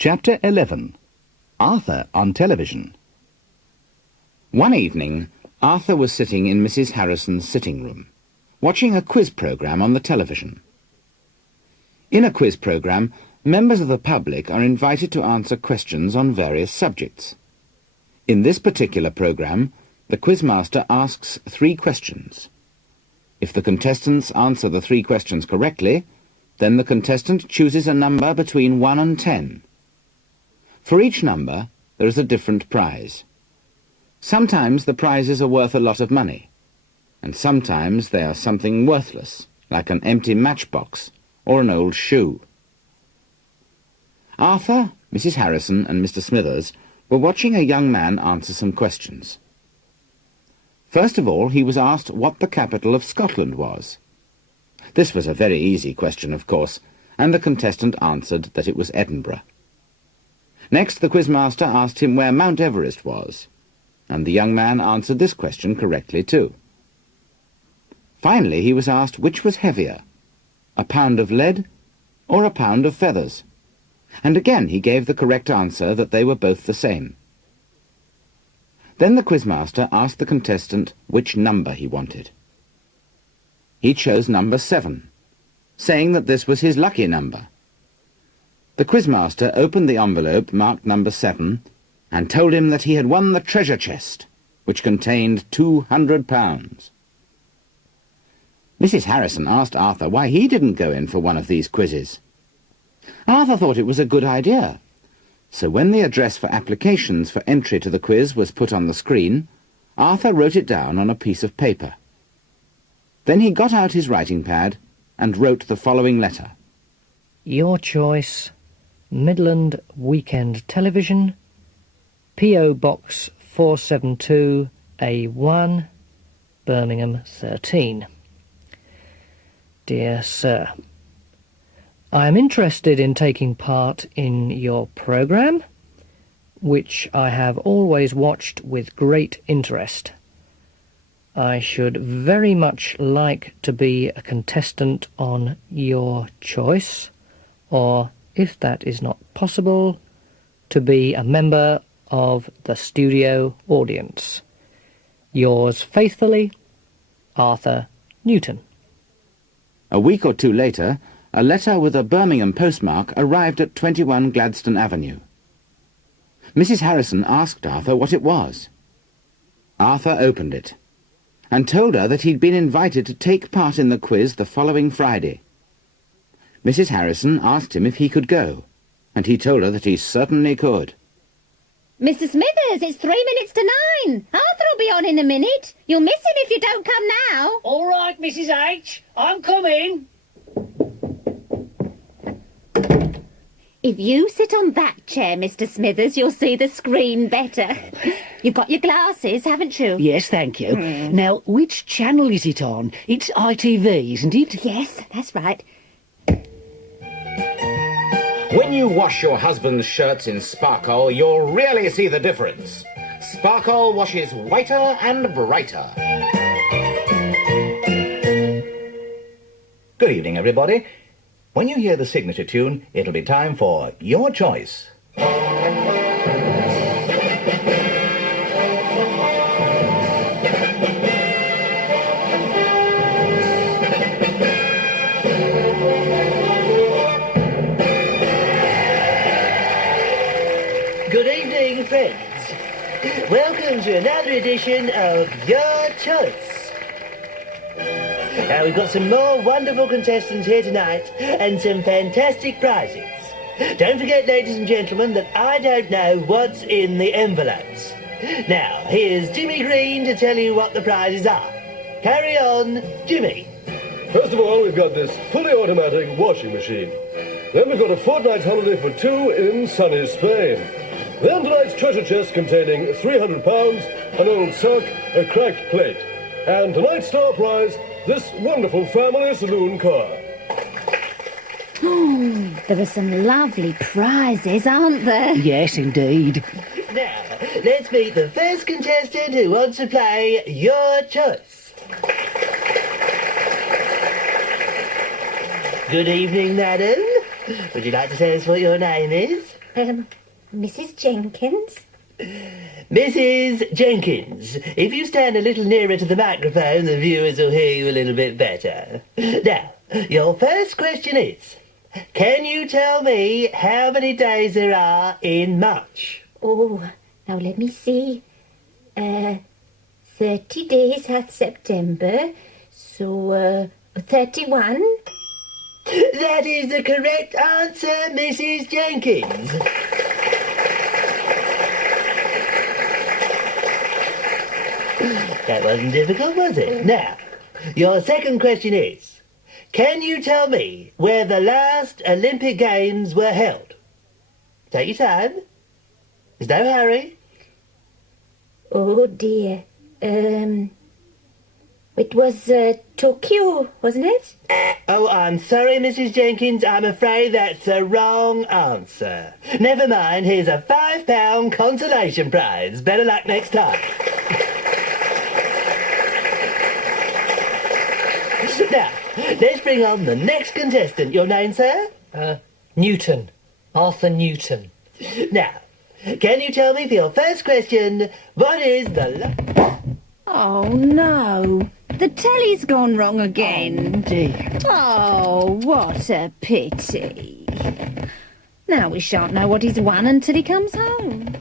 Chapter 11. Arthur on Television. One evening, Arthur was sitting in Mrs. Harrison's sitting room, watching a quiz programme on the television. In a quiz programme, members of the public are invited to answer questions on various subjects. In this particular programme, the quizmaster asks 3 questions. If the contestants answer the 3 questions correctly, then the contestant chooses a number between 1 and 10. For each number, there is a different prize. Sometimes the prizes are worth a lot of money, and sometimes they are something worthless, like an empty matchbox or an old shoe. Arthur, Mrs. Harrison and Mr. Smithers were watching a young man answer some questions. First of all, he was asked what the capital of Scotland was. This was a very easy question, of course, and the contestant answered that it was Edinburgh. Next, the quizmaster asked him where Mount Everest was, and the young man answered this question correctly too. Finally, he was asked which was heavier, a pound of lead or a pound of feathers, and again he gave the correct answer that they were both the same. Then the quizmaster asked the contestant which number he wanted. He chose number 7, saying that this was his lucky number. The quizmaster opened the envelope marked number 7 and told him that he had won the treasure chest, which contained £200. Mrs. Harrison asked Arthur why he didn't go in for one of these quizzes. Arthur thought it was a good idea, so when the address for applications for entry to the quiz was put on the screen, Arthur wrote it down on a piece of paper. Then he got out his writing pad and wrote the following letter. Your choice, Midland Weekend Television, P.O. Box 472 A1, Birmingham 13. Dear Sir, I am interested in taking part in your programme, which I have always watched with great interest. I should very much like to be a contestant on your choice, or, if that is not possible, to be a member of the studio audience. Yours faithfully, Arthur Newton. A week or 2 later, a letter with a Birmingham postmark arrived at 21 Gladstone Avenue. Mrs. Harrison asked Arthur what it was. Arthur opened it and told her that he'd been invited to take part in the quiz the following Friday. Mrs. Harrison asked him if he could go, and he told her that he certainly could. Mr. Smithers, it's 3 minutes to 9. Arthur will be on in a minute. You'll miss him if you don't come now. All right, Mrs. H, I'm coming. If you sit on that chair, Mr. Smithers, you'll see the screen better. You've got your glasses, haven't you? Yes, thank you. Now, which channel is it on? It's ITV, isn't it? Yes, that's right. When you wash your husband's shirts in Sparkle, you'll really see the difference. Sparkle washes whiter and brighter. Good evening, everybody. When you hear the signature tune, it'll be time for Your Choice. Good evening, friends. Welcome to another edition of Your Choice. Now, we've got some more wonderful contestants here tonight and some fantastic prizes. Don't forget, ladies and gentlemen, that I don't know what's in the envelopes. Now, here's Jimmy Green to tell you what the prizes are. Carry on, Jimmy. First of all, we've got this fully automatic washing machine. Then we've got a fortnight's holiday for 2 in sunny Spain. Then tonight's treasure chest containing £300, an old sock, a cracked plate. And tonight's star prize, this wonderful family saloon car. There are some lovely prizes, aren't there? Yes, indeed. Now, let's meet the first contestant who wants to play Your Choice. Good evening, madam. Would you like to tell us what your name is? Mrs. Jenkins? Mrs. Jenkins, if you stand a little nearer to the microphone, the viewers will hear you a little bit better. Now, your first question is, can you tell me how many days there are in March? Oh, now let me see. 30 days had September, so 31. That is the correct answer, Mrs. Jenkins. That wasn't difficult, was it? Now, your second question is, can you tell me where the last Olympic Games were held? Take your time. There's no hurry. Oh dear. It was Tokyo, wasn't it? Oh, I'm sorry, Mrs. Jenkins. I'm afraid that's the wrong answer. Never mind, here's a £5 consolation prize. Better luck next time. Now, let's bring on the next contestant. Your name, sir? Newton. Arthur Newton. Now, can you tell me for your first question, what is the... Oh, no. The telly's gone wrong again. Dear. Oh, what a pity. Now we shan't know what he's won until he comes home.